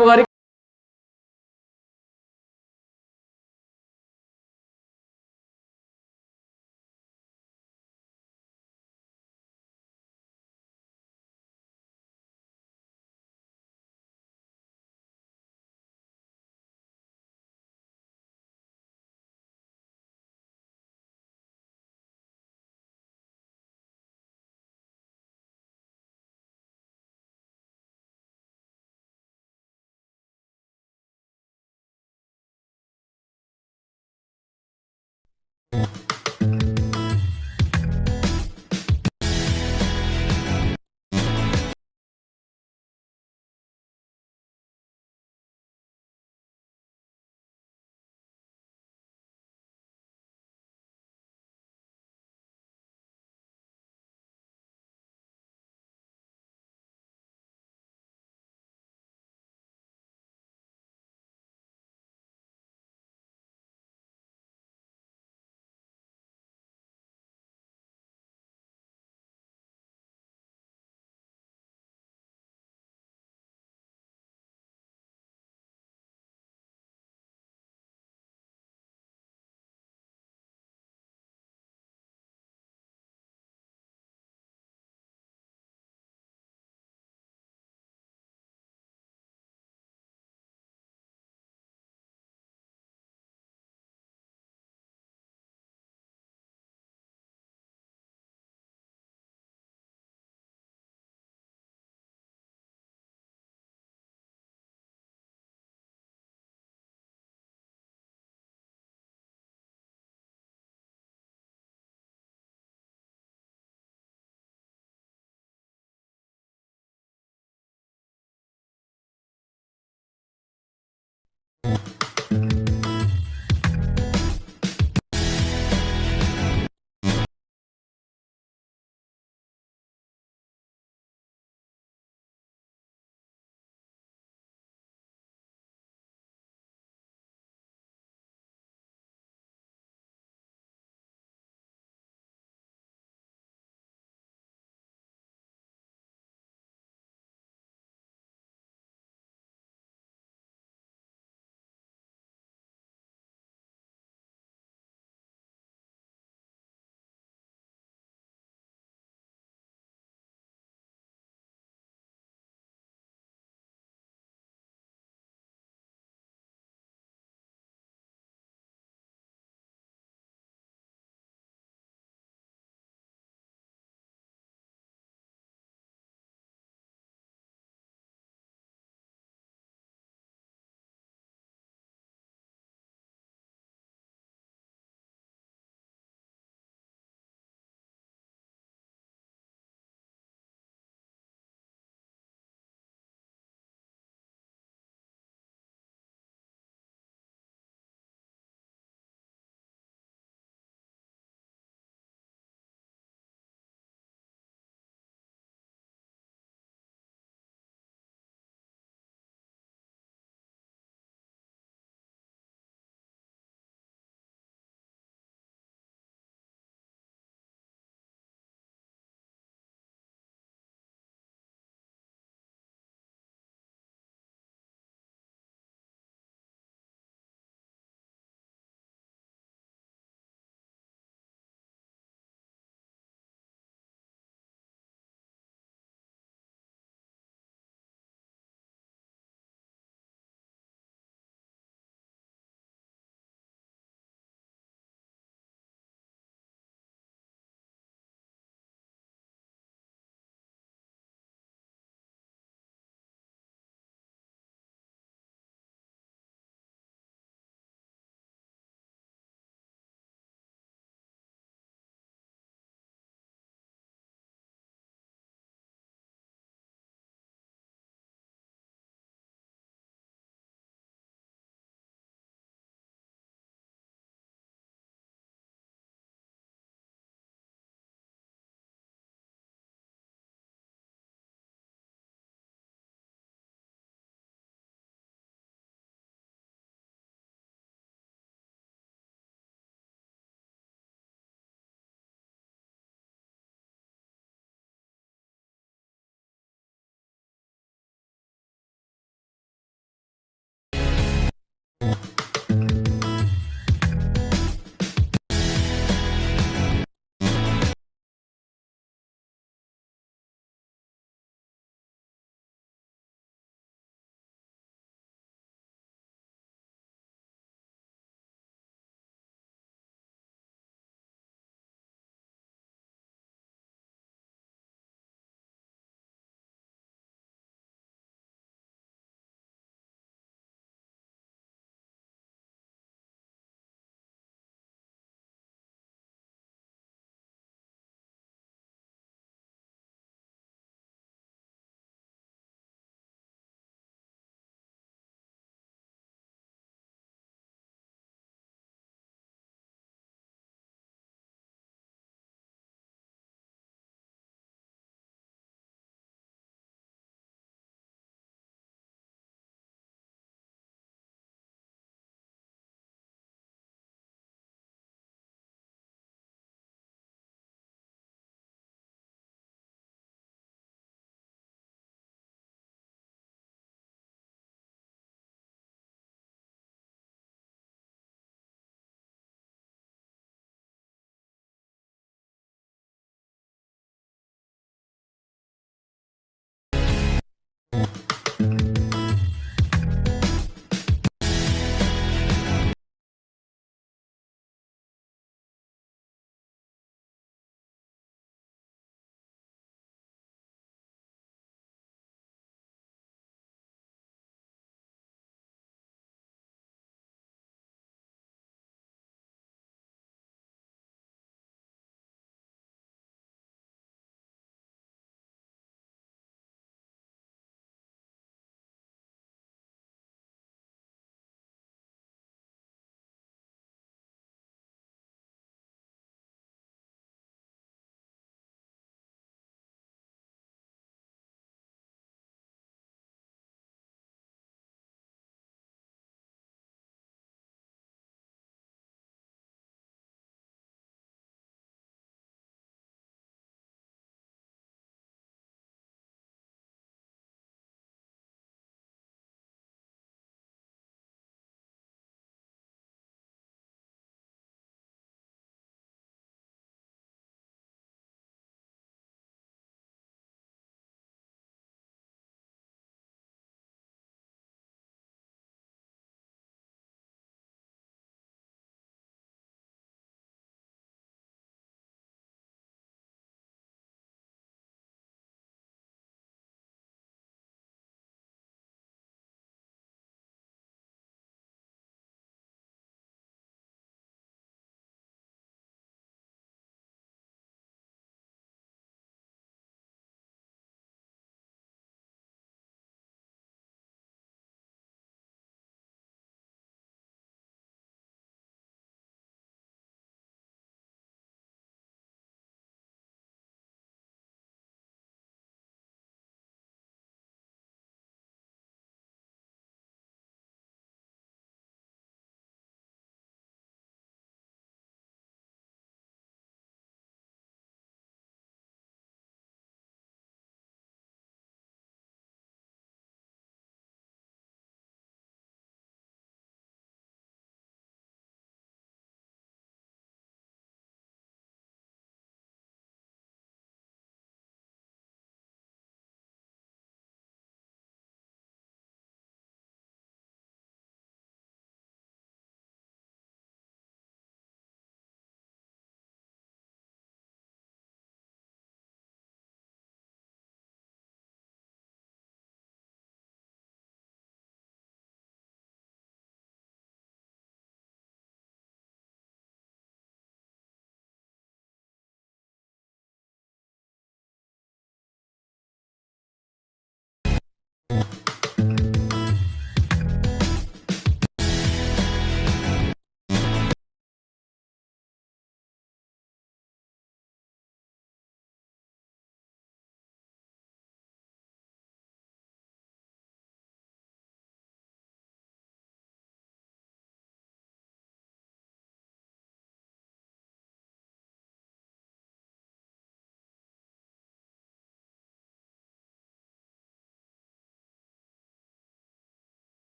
వారికి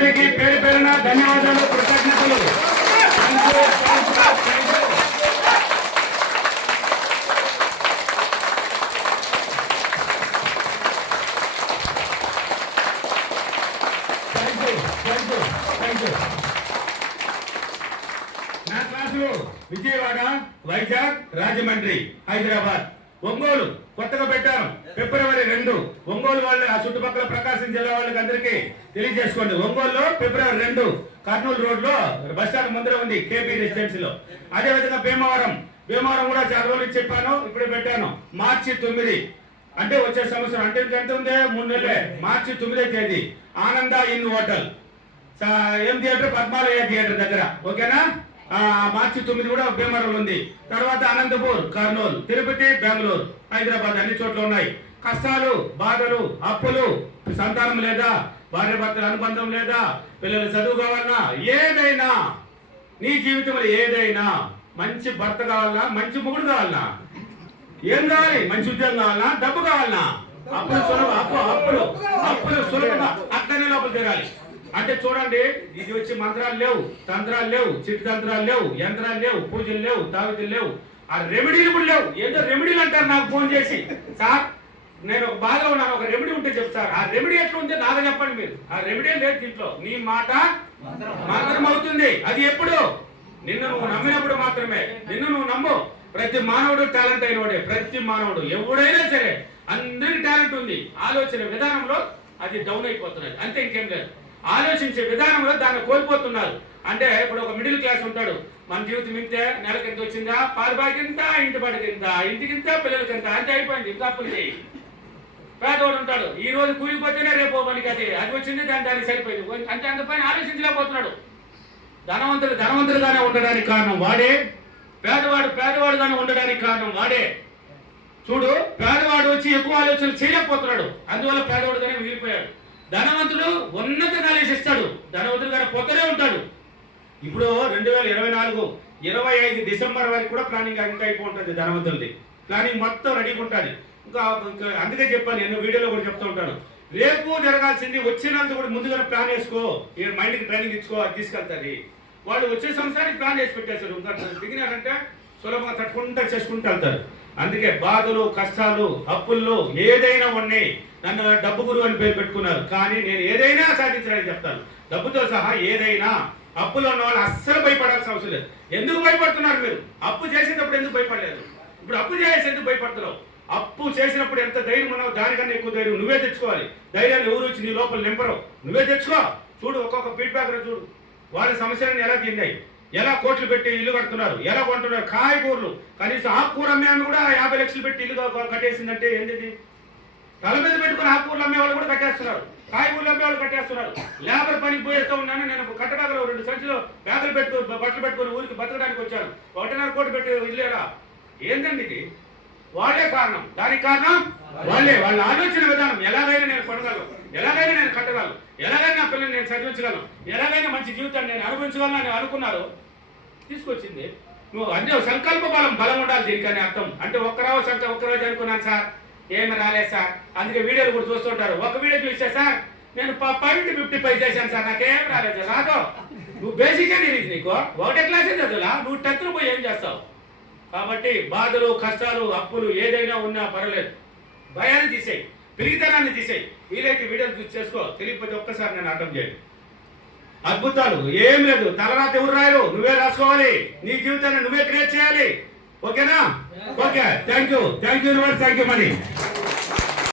అందరికీ పేరు పేరున ధన్యవాదాలు, కృతజ్ఞతలు. నా క్లాసులు విజయవాడ, వైజాగ్, రాజమండ్రి, హైదరాబాద్, ఒంగోలు కొత్తగా పెట్టారు ఫిబ్రవరి 2. ఒంగోలు వాళ్ళు ఆ చుట్టుపక్కల ప్రకాశం జిల్లా వాళ్ళకి అందరికీ తెలియజేసుకోండి. ఒంగోలులో ఫిబ్రవరి 2 కర్నూలు రోడ్ లో బస్ స్టాండ్ ముందర ఉంది, కేపీ రెసిడెన్సీ లో. అదే విధంగా భీమవరం కూడా చాలా రోజులు చెప్పాను, ఇప్పుడే పెట్టాను. మార్చి 9 అంటే వచ్చే సంవత్సరం, అంటే ఎంత ఉంది 3 నెలలే. మార్చి 9వ తేదీ ఆనంద ఇన్ హోటల్, ఏం థియేటర్, పద్మాలయ థియేటర్ దగ్గర. ఓకేనా? మార్చి 9 కూడా భీమవరం ఉంది. తర్వాత అనంతపూర్, కర్నూలు, తిరుపతి, బెంగళూరు, హైదరాబాద్ అన్ని చోట్ల ఉన్నాయి. కష్టాలు, బాధలు, అప్పులు, సంతానం లేదా, భార్య భర్తల అనుబంధం లేదా, పిల్లలు చదువు కావాలన్నా, ఏదైనా నీ జీవితంలో ఏదైనా, మంచి భర్త కావాలన్నా, మంచి మొగుడు కావాలన్నా, ఏం కావాలి, మంచి ఉద్యోగం కావాలన్నా, డబ్బు కావాలన్నా, అప్పులు సులభంగా అక్కడనే లోపల తిరగాలి. అంటే చూడండి, ఇది వచ్చి మంత్రాలు లేవు, తంత్రాలు లేవు, చిట్టు తంత్రాలు లేవు, యంత్రాలు లేవు, పూజలు లేవు, తావితులు లేవు, ఆ రెమెడీలు కూడా లేవు. ఏదో రెమెడీలు అంటారు నాకు ఫోన్ చేసి, సార్ నేను బాధలో ఉన్నాను, ఒక రెమెడీ ఉంటే చెప్తారు. ఆ రెమెడీ ఎట్లా ఉంటే నాకు చెప్పండి మీరు. ఆ రెమెడీ లేదు దీంట్లో. నీ మాట మంత్రం అవుతుంది. అది ఎప్పుడు? నిన్ను నువ్వు నమ్మినప్పుడు మాత్రమే. నిన్ను నువ్వు నమ్ము. ప్రతి మానవుడు టాలెంట్ అయినవాడే. ప్రతి మానవుడు ఎవడైనా సరే, అందరికి టాలెంట్ ఉంది. ఆలోచన విధానంలో అది డౌన్ అయిపోతున్నది, అంతే, ఇంకేం లేదు. ఆలోచించే విధానంలో దాన్ని కోల్పోతున్నారు. అంటే ఇప్పుడు ఒక మిడిల్ క్లాస్ ఉంటాడు, మన జీవితం ఇంతే, నెలకి ఎంత వచ్చిందా, పారిబాకింత, ఇంటి బడికింత, ఇంటికింత, పిల్లలకింత, అంతే అయిపోయింది, ఇంకా అప్పులు చేయి. పేదవాడు ఉంటాడు, ఈ రోజు కూలిపోతేనే రేపు మనకి అది వచ్చింది, దానికి సరిపోయింది, అంటే అందుపైన ఆలోచించలేకపోతున్నాడు. ధనవంతులుగానే ఉండడానికి కారణం వాడే, పేదవాడుగానే ఉండడానికి కారణం వాడే. చూడు, పేదవాడు వచ్చి ఎక్కువ ఆలోచనలు చేయలేకపోతున్నాడు, అందువల్ల పేదవాడుగానే మిగిలిపోయాడు. ధనవంతుడు ఉన్నతంగా ఆలోచిస్తాడు, ధనవంతుడుగానే పోతూనే ఉంటాడు. ఇప్పుడు 2024 25 డిసెంబర్ వరకు కూడా ప్లానింగ్ ఇంకా అయిపోతుంది. ధనవంతులది ప్లానింగ్ మొత్తం రెడీగా ఉంటుంది. ఇంకా అందుకే చెప్పాను, నేను వీడియోలో కూడా చెప్తూ ఉంటాను, రేపు జరగాల్సింది వచ్చినంత కూడా ముందుగానే ప్లాన్ వేసుకో, మైండ్కి ట్రైనింగ్ ఇచ్చుకో, అది తీసుకెళ్తుంది. వాళ్ళు వచ్చే సంవత్సరానికి ప్లాన్ వేసి పెట్టేస్తారు. ఇంకా దిగినారంటే సులభంగా తట్టుకుంటూ చేసుకుంటూ వెళ్తారు. అందుకే బాధలు, కష్టాలు, అప్పుల్లో ఏదైనా ఉన్నాయి. నన్ను డబ్బు గురువు అని పేరు పెట్టుకున్నారు, కానీ నేను ఏదైనా సాధించడానికి చెప్తాను, డబ్బుతో సహా ఏదైనా. అప్పులో ఉన్న వాళ్ళు అస్సలు భయపడాల్సిన అవసరం లేదు. ఎందుకు భయపడుతున్నారు మీరు? అప్పు చేసేటప్పుడు ఎందుకు భయపడలేదు? ఇప్పుడు అప్పు చేసి ఎందుకు భయపడుతున్నావు? అప్పు చేసినప్పుడు ఎంత ధైర్యం ఉన్నావు, దానికన్నా ఎక్కువ ధైర్యం నువ్వే తెచ్చుకోవాలి. ధైర్యాన్ని ఎవరు వచ్చి నీ లోపల నింపరు, నువ్వే తెచ్చుకో. చూడు, ఒక్కొక్క ఫీడ్బ్యాక్ చూడు, వాళ్ళ సమస్యలను ఎలా తిన్నాయి, ఎలా కోట్లు పెట్టి ఇల్లు కడుతున్నారు, ఎలా కొంటున్నారు. కాయగూరలు, కనీసం ఆకుకూర అమ్మాయి కూడా 50 లక్షలు పెట్టి ఇల్లు కట్టేసిందంటే ఏంటిది? తల మీద పెట్టుకుని ఆకుకూరలు అమ్మే వాళ్ళు కూడా కట్టేస్తున్నారు, కాయగూరలు అమ్మే వాళ్ళు కట్టేస్తున్నారు. లేబర్ పనికి పోయేస్తూ ఉన్నాను నేను. కట్టబాగలో 2 సంచులు బ్యాగులు బట్టలు పెట్టుకుని ఊరికి బతకడానికి వచ్చాను. 1.5 కోట్లు పెట్టి ఇల్లేరా? ఏంటండి ఇది? వాళ్ళే కారణం. దానికి కారణం వాళ్ళే. వాళ్ళ ఆలోచన విధానం. ఎలాగైనా నేను కొనగలను, ఎలాగైనా నేను కట్టగలను, ఎలాగైనా నా పిల్లల్ని నేను చదివించగలను, ఎలాగైనా మంచి జీవితాన్ని నేను అనుభవించగలను అని అనుకున్నారు. తీసుకొచ్చింది నువ్వు. అంటే సంకల్ప బలం ఉండాలి దీనికని అర్థం. అంటే ఒక్కరోజు అనుకున్నాను సార్, ఏమి రాలేదు సార్. అందుకే వీడియోలు కూడా చూస్తుంటారు. ఒక వీడియో చూసా సార్, నేను 50 చేశాను సార్, నాకేం రాలేదు. రాదో, నువ్వు బేసిక్గా తెలియదు నీకు. 1వ క్లాసే చదువులా, నువ్వు 10th పోయి ఏం చేస్తావు? కాబట్టి బాధలు, కష్టాలు, అప్పులు ఏదైనా ఉన్నా పర్వాలేదు. భయాన్ని తీసేయి, పిరిగితనాన్ని తీసేయి. వీలైతే వీడియోలు చూసి చేసుకో. తెలియకపోతే ఒక్కసారి నేను అర్థం చేయండి. అద్భుతాలు ఏం లేదు. తలరాత ఎవరు రాయరు, నువ్వే రాసుకోవాలి. నీ జీవితాన్ని నువ్వే క్రియేట్ చేయాలి. ఓకేనా? Okay, thank you universe, thank you money.